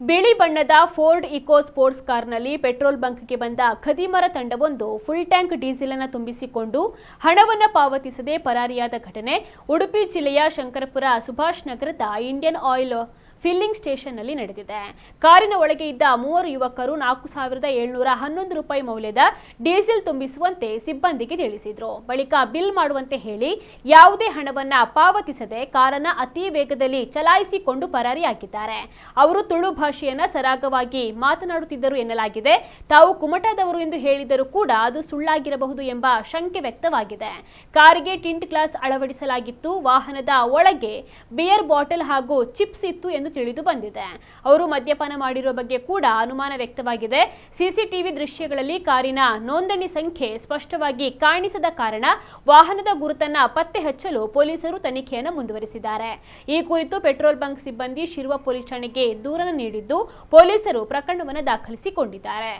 ಬಿಳಿ ಬಣ್ಣದ Ford eco sports ಕಾರ್ನಲ್ಲಿ ಪೆಟ್ರೋಲ್ ಬಂಕ್ಗೆ ಬಂದ ಖದೀಮರ ತಂಡವೊಂದು ಫುಲ್ ಟ್ಯಾಂಕ್ ಡೀಸೆಲ್ ಅನ್ನು ತುಂಬಿಸಿಕೊಂಡು ಹಣವನ್ನು ಪಾವತಿಸದೆ ಪರಾರಿಯಾದ ಘಟನೆ ಉಡುಪಿ ಜಿಲ್ಲೆಯ ಶಂಕರಪುರ ಸುಭಾಷ್ ನಗರದ ಇಂಡಿಯನ್ ಆಯಿಲ್ ಫಿಲ್ಲಿಂಗ್ ಸ್ಟೇಷನ್ನಲ್ಲಿ ನಡೆದಿದೆ. ಕಾರಿನ ಒಳಗೆ ಇದ್ದ ಮೂವರು ಯುವಕರು 4711 ರೂಪಾಯಿ ಮೌಲ್ಯದ ಡೀಸೆಲ್ ತುಂಬಿಸುವಂತೆ ಸಿಬ್ಬಂದಿಗೆ ತಿಳಿಸಿದ್ರು. ಬಳಿಕ ಬಿಲ್ ಮಾಡುವಂತೆ ಹೇಳಿ ಯಾವುದೇ ಹಣವನ್ನ ಪಾವತಿಸದೆ ಕಾರನ್ನು ಅತಿ ವೇಗದಲ್ಲಿ ಚಲಾಯಿಸಿಕೊಂಡು ಪರಾರಿಯಾಗಿದ್ದಾರೆ. ಅವರು ತುಳು ಭಾಷೆಯನ್ನ ಸರಾಗವಾಗಿ ಮಾತನಾಡುತ್ತಿದ್ದರು ಎನ್ನಲಾಗಿದೆ. ತಾವು ಕುಮಟಾದವರು ಎಂದು ಹೇಳಿದರೂ ಕೂಡ ಅದು ಸುಳ್ಳಾಗಿರಬಹುದು ಎಂಬ ಶಂಕೆ ವ್ಯಕ್ತವಾಗಿದೆ. ಕಾರಿಗೆ ಟಿಂಟ್ ಗ್ಲಾಸ್ ಅಳವಡಿಸಲಾಗಿತ್ತು. ವಾಹನದ ಒಳಗೆ ಬಿಯರ್ ಬಾಟಲ್ ಹಾಗೂ ಚಿಪ್ಸ್ ಇತ್ತು ಎಂದು ತಿಳಿದು ಬಂದಿದೆ. ಅವರು ಮದ್ಯಪಾನ ಮಾಡಿರುವ ಬಗ್ಗೆ ಕೂಡ ಅನುಮಾನ ವ್ಯಕ್ತವಾಗಿದೆ. ಸಿಸಿಟಿವಿ ದೃಶ್ಯಗಳಲ್ಲಿ ಕಾರಿನ ನೋಂದಣಿ ಸಂಖ್ಯೆ ಸ್ಪಷ್ಟವಾಗಿ ಕಾಣಿಸದ ಕಾರಣ ವಾಹನದ ಗುರುತನ್ನ ಪತ್ತೆ ಹಚ್ಚಲು ಪೊಲೀಸರು ತನಿಖೆಯನ್ನು ಮುಂದುವರಿಸಿದ್ದಾರೆ. ಈ ಕುರಿತು ಪೆಟ್ರೋಲ್ ಬಂಕ್ ಸಿಬ್ಬಂದಿ ಶಿರುವ ಪೊಲೀಸ್ ಠಾಣೆಗೆ ದೂರನ್ನು ನೀಡಿದ್ದು ಪೊಲೀಸರು ಪ್ರಕರಣವನ್ನು ದಾಖಲಿಸಿಕೊಂಡಿದ್ದಾರೆ.